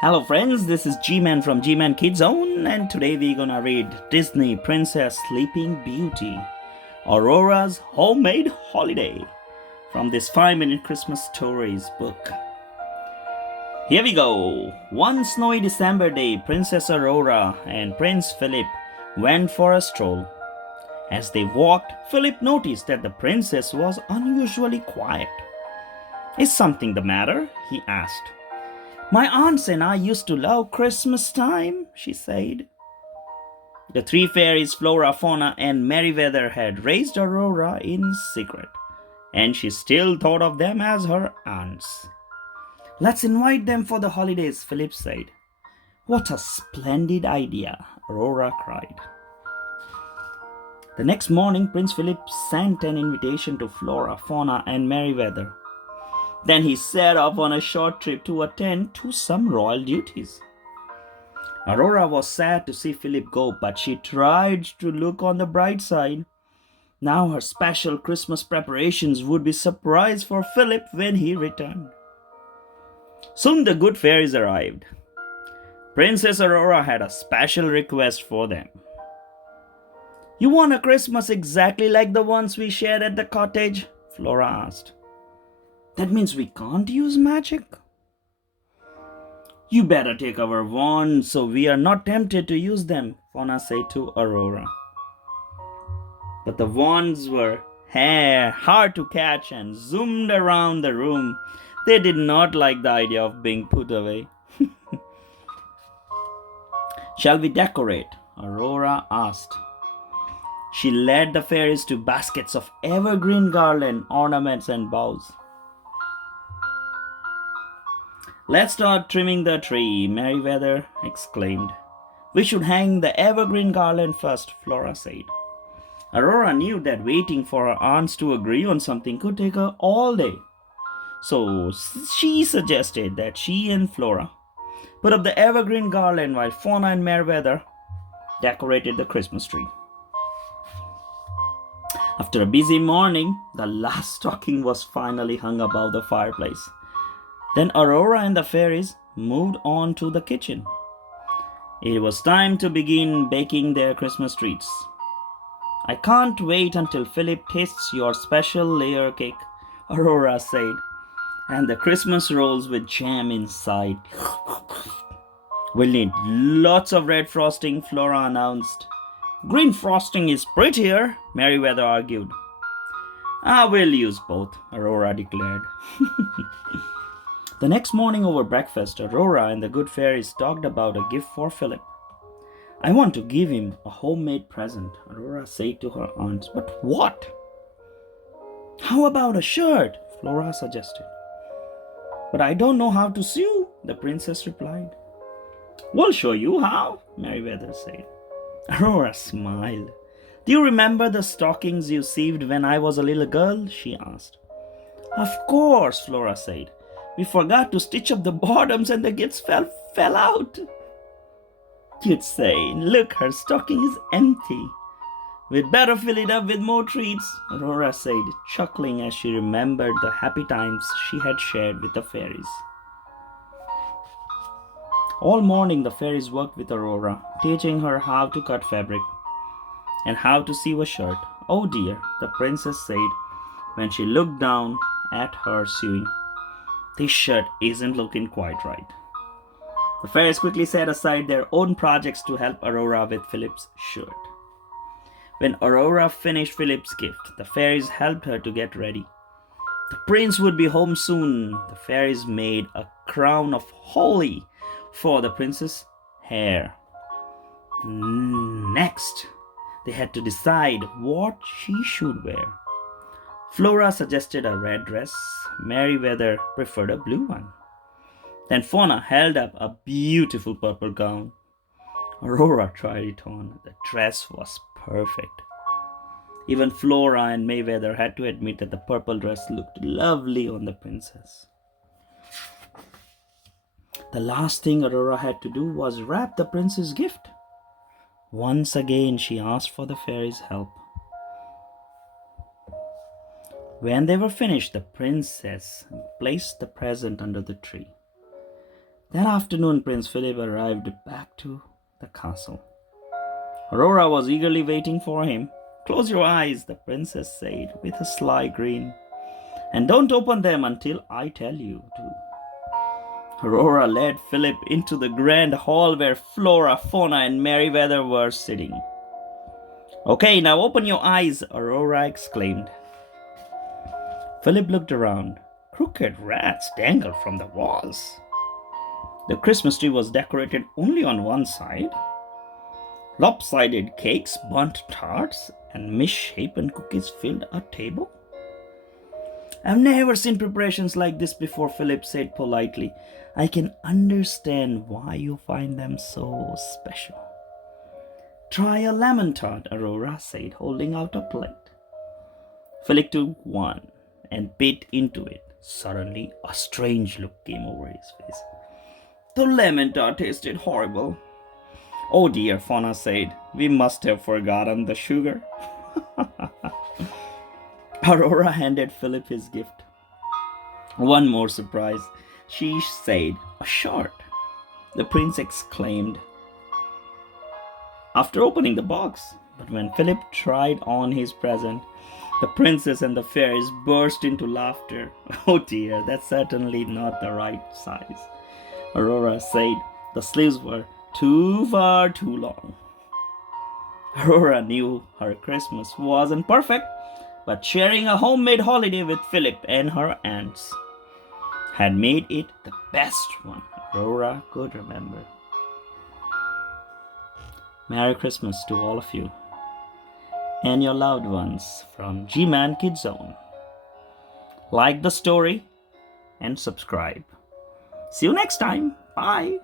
Hello friends, this is G-Man from G-Man Kids Zone and today we're gonna read Disney Princess Sleeping Beauty, Aurora's Homemade Holiday from this 5-minute Christmas stories book. Here we go. One snowy December day, Princess Aurora and Prince Philip went for a stroll. As they walked, Philip noticed that the princess was unusually quiet. Is something the matter? He asked. My aunts and I used to love Christmas time, she said. The three fairies, Flora, Fauna, and Merryweather, had raised Aurora in secret, and she still thought of them as her aunts. Let's invite them for the holidays, Philip said. What a splendid idea, Aurora cried. The next morning, Prince Philip sent an invitation to Flora, Fauna, and Merryweather. Then he set off on a short trip to attend to some royal duties. Aurora was sad to see Philip go, but she tried to look on the bright side. Now her special Christmas preparations would be a surprise for Philip when he returned. Soon the good fairies arrived. Princess Aurora had a special request for them. You want a Christmas exactly like the ones we shared at the cottage? Flora asked. That means we can't use magic? You better take our wands so we are not tempted to use them, Fauna said to Aurora. But the wands were hard to catch and zoomed around the room. They did not like the idea of being put away. Shall we decorate? Aurora asked. She led the fairies to baskets of evergreen garland, ornaments, and boughs. Let's start trimming the tree, Merryweather exclaimed. We should hang the evergreen garland first, Flora said. Aurora knew that waiting for her aunts to agree on something could take her all day. So she suggested that she and Flora put up the evergreen garland while Fauna and Merryweather decorated the Christmas tree. After a busy morning, the last stocking was finally hung above the fireplace. Then Aurora and the fairies moved on to the kitchen. It was time to begin baking their Christmas treats. I can't wait until Philip tastes your special layer cake, Aurora said, and the Christmas rolls with jam inside. We'll need lots of red frosting, Flora announced. Green frosting is prettier, Merryweather argued. We'll use both, Aurora declared. The next morning over breakfast, Aurora and the good fairies talked about a gift for Philip. I want to give him a homemade present, Aurora said to her aunts. But what? How about a shirt? Flora suggested. But I don't know how to sew, the princess replied. We'll show you how, Merryweather said. Aurora smiled. Do you remember the stockings you sewed when I was a little girl? She asked. Of course, Flora said. We forgot to stitch up the bottoms and the gifts fell out. You'd say, look, her stocking is empty. We'd better fill it up with more treats, Aurora said, chuckling as she remembered the happy times she had shared with the fairies. All morning the fairies worked with Aurora, teaching her how to cut fabric and how to sew a shirt. Oh dear, the princess said when she looked down at her sewing. This shirt isn't looking quite right. The fairies quickly set aside their own projects to help Aurora with Philip's shirt. When Aurora finished Philip's gift, the fairies helped her to get ready. The prince would be home soon. The fairies made a crown of holly for the prince's hair. Next, they had to decide what she should wear. Flora suggested a red dress. Merryweather preferred a blue one. Then Fauna held up a beautiful purple gown. Aurora tried it on. The dress was perfect. Even Flora and Merryweather had to admit that the purple dress looked lovely on the princess. The last thing Aurora had to do was wrap the prince's gift. Once again, she asked for the fairies' help. When they were finished, the princess placed the present under the tree. That afternoon, Prince Philip arrived back to the castle. Aurora was eagerly waiting for him. Close your eyes, the princess said with a sly grin, and don't open them until I tell you to. Aurora led Philip into the grand hall where Flora, Fauna, and Merryweather were sitting. Okay, now open your eyes, Aurora exclaimed. Philip looked around. Crooked rats dangled from the walls. The Christmas tree was decorated only on one side. Lopsided cakes, burnt tarts, and misshapen cookies filled a table. I've never seen preparations like this before, Philip said politely. I can understand why you find them so special. Try a lemon tart, Aurora said, holding out a plate. Philip took one and bit into it. Suddenly, a strange look came over his face. The lemon tart tasted horrible. Oh dear, Fauna said. We must have forgotten the sugar. Aurora handed Philip his gift. One more surprise, she said. A shirt. The prince exclaimed after opening the box. But when Philip tried on his present, the princess and the fairies burst into laughter. Oh dear, that's certainly not the right size, Aurora said. The sleeves were too far too long. Aurora knew her Christmas wasn't perfect, but sharing a homemade holiday with Philip and her aunts had made it the best one Aurora could remember. Merry Christmas to all of you and your loved ones from G-Man Kid Zone. Like the story and subscribe. See you next time. Bye.